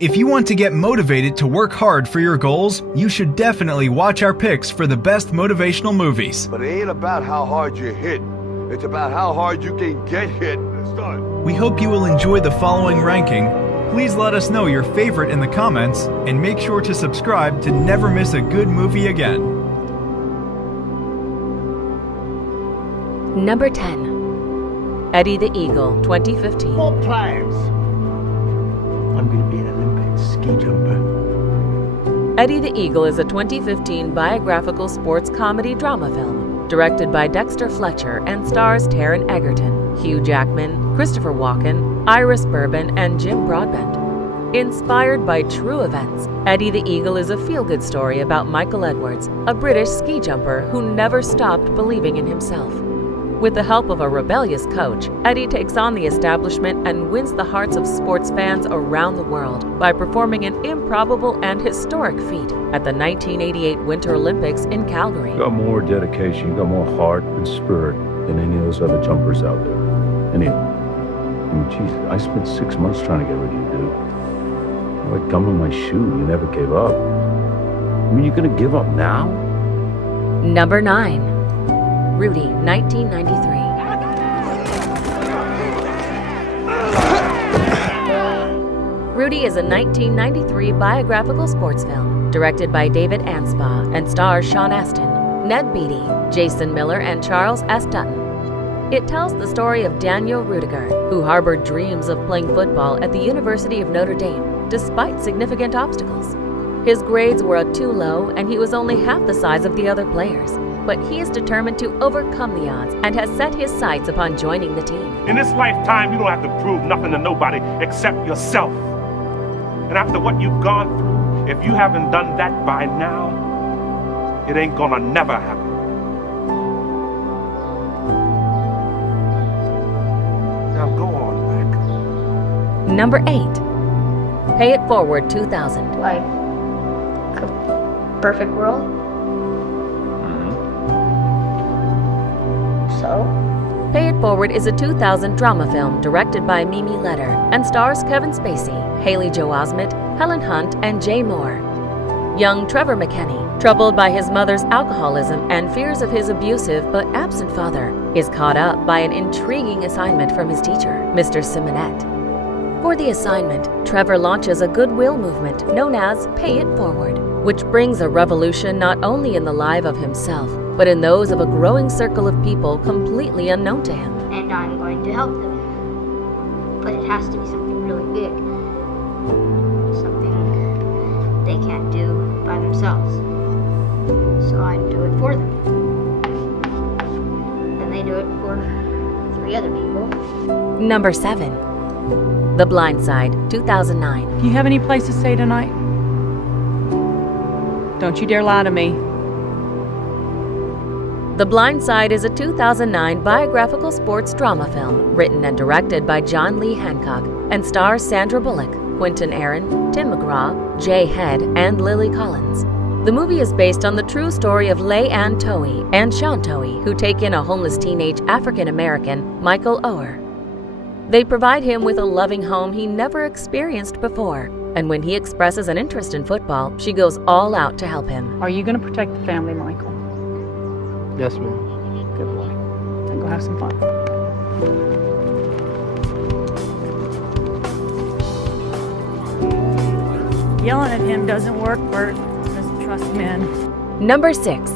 If you want to get motivated to work hard for your goals, you should definitely watch our picks for the best motivational movies. But it ain't about how hard you hit. It's about how hard you can get hit. Let's start. We hope you will enjoy the following ranking. Please let us know your favorite in the comments, and make sure to subscribe to never miss a good movie again. Number 10. Eddie the Eagle, 2015. More plans. I'm going to be an Olympic ski jumper. Eddie the Eagle is a 2015 biographical sports comedy drama film, directed by Dexter Fletcher and stars Taron Egerton, Hugh Jackman, Christopher Walken, Iris Berben, and Jim Broadbent. Inspired by true events, Eddie the Eagle is a feel-good story about Michael Edwards, a British ski jumper who never stopped believing in himself. With the help of a rebellious coach, Eddie takes on the establishment and wins the hearts of sports fans around the world by performing an improbable and historic feat at the 1988 Winter Olympics in Calgary. You got more dedication, you got more heart and spirit than any of those other jumpers out there. Geez, I spent 6 months trying to get ready to do. Like gum in my shoe, you never gave up. You're gonna give up now? Number 9. Rudy, 1993. Rudy is a 1993 biographical sports film directed by David Anspaugh and stars Sean Astin, Ned Beatty, Jason Miller, and Charles S. Dutton. It tells the story of Daniel Rudiger, who harbored dreams of playing football at the University of Notre Dame despite significant obstacles. His grades were too low and he was only half the size of the other players. But he is determined to overcome the odds and has set his sights upon joining the team. In this lifetime, you don't have to prove nothing to nobody except yourself. And after what you've gone through, if you haven't done that by now, it ain't gonna never happen. Now go on back. Number 8. Pay It Forward, 2000. Like a perfect world? So? Pay It Forward is a 2000 drama film directed by Mimi Leder and stars Kevin Spacey, Haley Joel Osment, Helen Hunt, and Jay Moore. Young Trevor McKinney, troubled by his mother's alcoholism and fears of his abusive but absent father, is caught up by an intriguing assignment from his teacher, Mr. Simonet. For the assignment, Trevor launches a goodwill movement known as Pay It Forward, which brings a revolution not only in the life of himself, but in those of a growing circle of people completely unknown to him. And I'm going to help them. But it has to be something really big. Something they can't do by themselves. So I do it for them. Then they do it for 3 other people. Number 7. The Blind Side, 2009. Do you have any place to stay tonight? Don't you dare lie to me. The Blind Side is a 2009 biographical sports drama film written and directed by John Lee Hancock and stars Sandra Bullock, Quentin Aaron, Tim McGraw, Jay Head, and Lily Collins. The movie is based on the true story of Leigh Ann Towie and Sean Towie, who take in a homeless teenage African-American, Michael Oher. They provide him with a loving home he never experienced before, and when he expresses an interest in football, she goes all out to help him. Are you going to protect the family, Michael? Yes, ma'am. Good boy. Then go have some fun. Yelling at him doesn't work, Bert. Doesn't trust men. Number 6.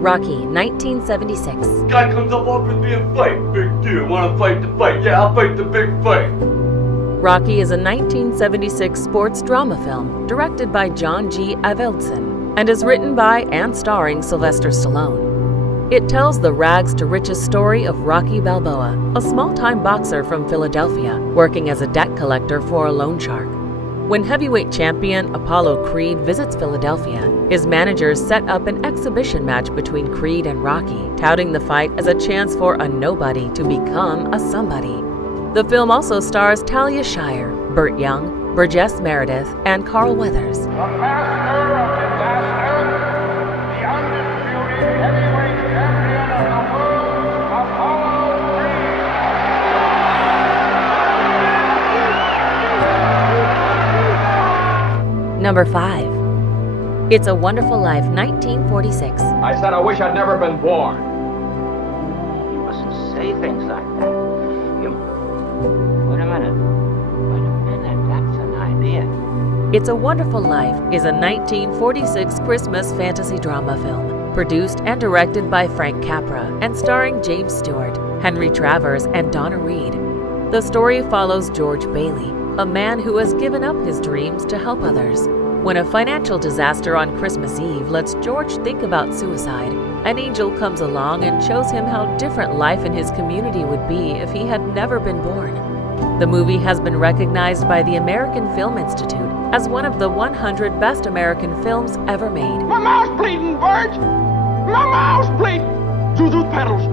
Rocky, 1976. Guy comes up offers me a fight. Big deal. Wanna fight the fight? Yeah, I'll fight the big fight. Rocky is a 1976 sports drama film directed by John G. Avildsen and is written by and starring Sylvester Stallone. It tells the rags-to-riches story of Rocky Balboa, a small-time boxer from Philadelphia, working as a debt collector for a loan shark. When heavyweight champion Apollo Creed visits Philadelphia, his managers set up an exhibition match between Creed and Rocky, touting the fight as a chance for a nobody to become a somebody. The film also stars Talia Shire, Burt Young, Burgess Meredith, and Carl Weathers. The master of disaster, the undisputed heavyweight champion of the world, Apollo Creed. Number 5. It's a Wonderful Life, 1946. I said I wish I'd never been born. You mustn't say things like that. Wait a minute. That's an idea. It's a Wonderful Life is a 1946 Christmas fantasy drama film, produced and directed by Frank Capra and starring James Stewart, Henry Travers, and Donna Reed. The story follows George Bailey, a man who has given up his dreams to help others. When a financial disaster on Christmas Eve lets George think about suicide, an angel comes along and shows him how different life in his community would be if he had never been born. The movie has been recognized by the American Film Institute as one of the 100 best American films ever made. My mouth's bleeding, Bert! My mouth's bleeding! Zuzu pedals!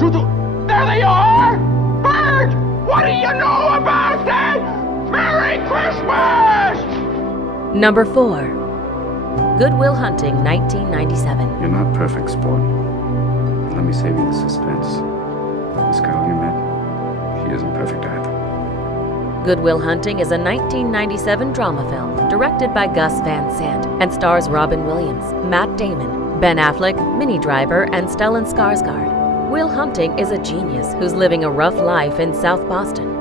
Zuzu... There they are! Bert! What do you know about that? Merry Christmas! Number 4. Good Will Hunting, 1997. You're not perfect, sport. Let me save you the suspense. This girl you met, she isn't perfect either. Good Will Hunting is a 1997 drama film directed by Gus Van Sant and stars Robin Williams, Matt Damon, Ben Affleck, Minnie Driver, and Stellan Skarsgård. Will Hunting is a genius who's living a rough life in South Boston.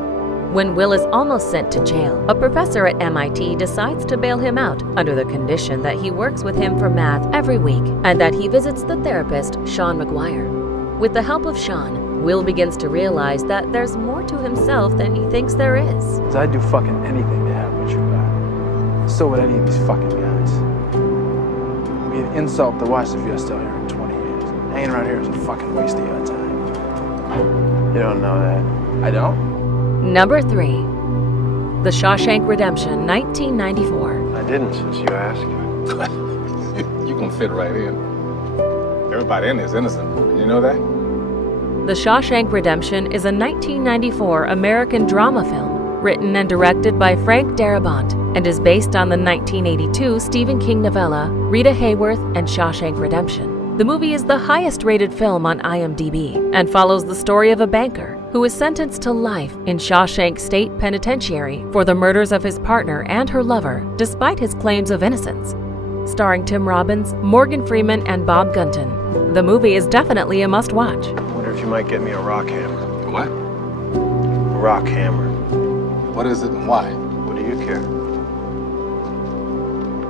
When Will is almost sent to jail, a professor at MIT decides to bail him out under the condition that he works with him for math every week and that he visits the therapist, Sean McGuire. With the help of Sean, Will begins to realize that there's more to himself than he thinks there is. I'd do fucking anything to have what you got. So would any of these fucking guys. It'd be an insult to watch if you're still here in 20 years. Hanging around here is a fucking waste of your time. You don't know that. I don't? Number 3. The Shawshank Redemption, 1994. I didn't, since you asked. You can fit right in. Everybody in here is innocent. You know that? The Shawshank Redemption is a 1994 American drama film written and directed by Frank Darabont and is based on the 1982 Stephen King novella Rita Hayworth and Shawshank Redemption. The movie is the highest-rated film on IMDb and follows the story of a banker who is sentenced to life in Shawshank State Penitentiary for the murders of his partner and her lover, despite his claims of innocence. Starring Tim Robbins, Morgan Freeman, and Bob Gunton, the movie is definitely a must-watch. I wonder if you might get me a rock hammer. A what? A rock hammer. What is it and why? What do you care?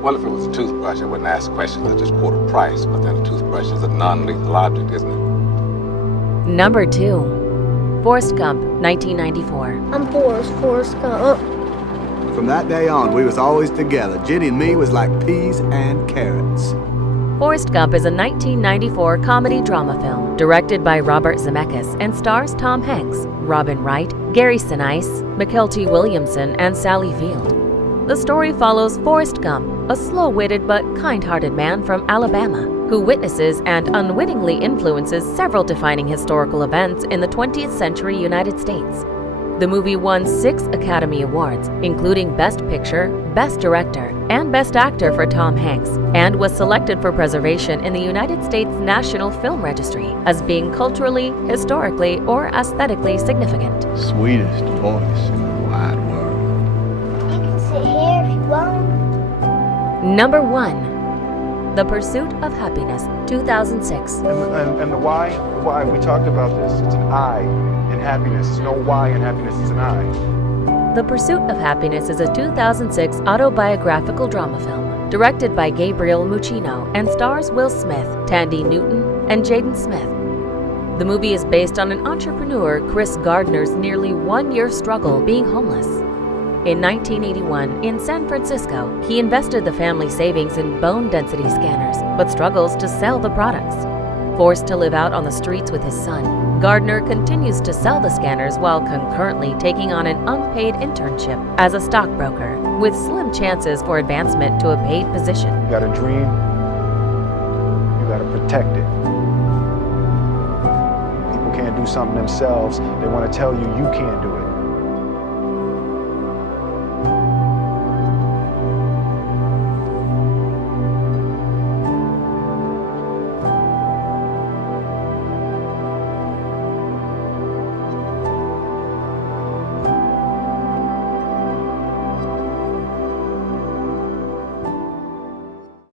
Well, if it was a toothbrush, I wouldn't ask questions. I just quote a price. But then a toothbrush is a non-lethal object, isn't it? Number 2. Forrest Gump, 1994. I'm Forrest Gump. From that day on, we was always together. Ginny and me was like peas and carrots. Forrest Gump is a 1994 comedy drama film directed by Robert Zemeckis and stars Tom Hanks, Robin Wright, Gary Sinise, Mykelti Williamson, and Sally Field. The story follows Forrest Gump, a slow-witted but kind-hearted man from Alabama who witnesses and unwittingly influences several defining historical events in the 20th century United States. The movie won 6 Academy Awards, including Best Picture, Best Director, and Best Actor for Tom Hanks, and was selected for preservation in the United States National Film Registry as being culturally, historically, or aesthetically significant. Sweetest voice in the wide world. You can sit here if you want. Number 1. The Pursuit of Happiness, 2006. And the why? Why? We talked about this. It's an I in happiness. It's no Y in happiness. It's an I. The Pursuit of Happiness is a 2006 autobiographical drama film directed by Gabriel Muccino and stars Will Smith, Tandy Newton, and Jaden Smith. The movie is based on an entrepreneur, Chris Gardner's nearly 1-year struggle being homeless. In 1981, in San Francisco, he invested the family savings in bone density scanners, but struggles to sell the products. Forced to live out on the streets with his son, Gardner continues to sell the scanners while concurrently taking on an unpaid internship as a stockbroker, with slim chances for advancement to a paid position. You got a dream, you got to protect it. People can't do something themselves. They want to tell you you can't do it.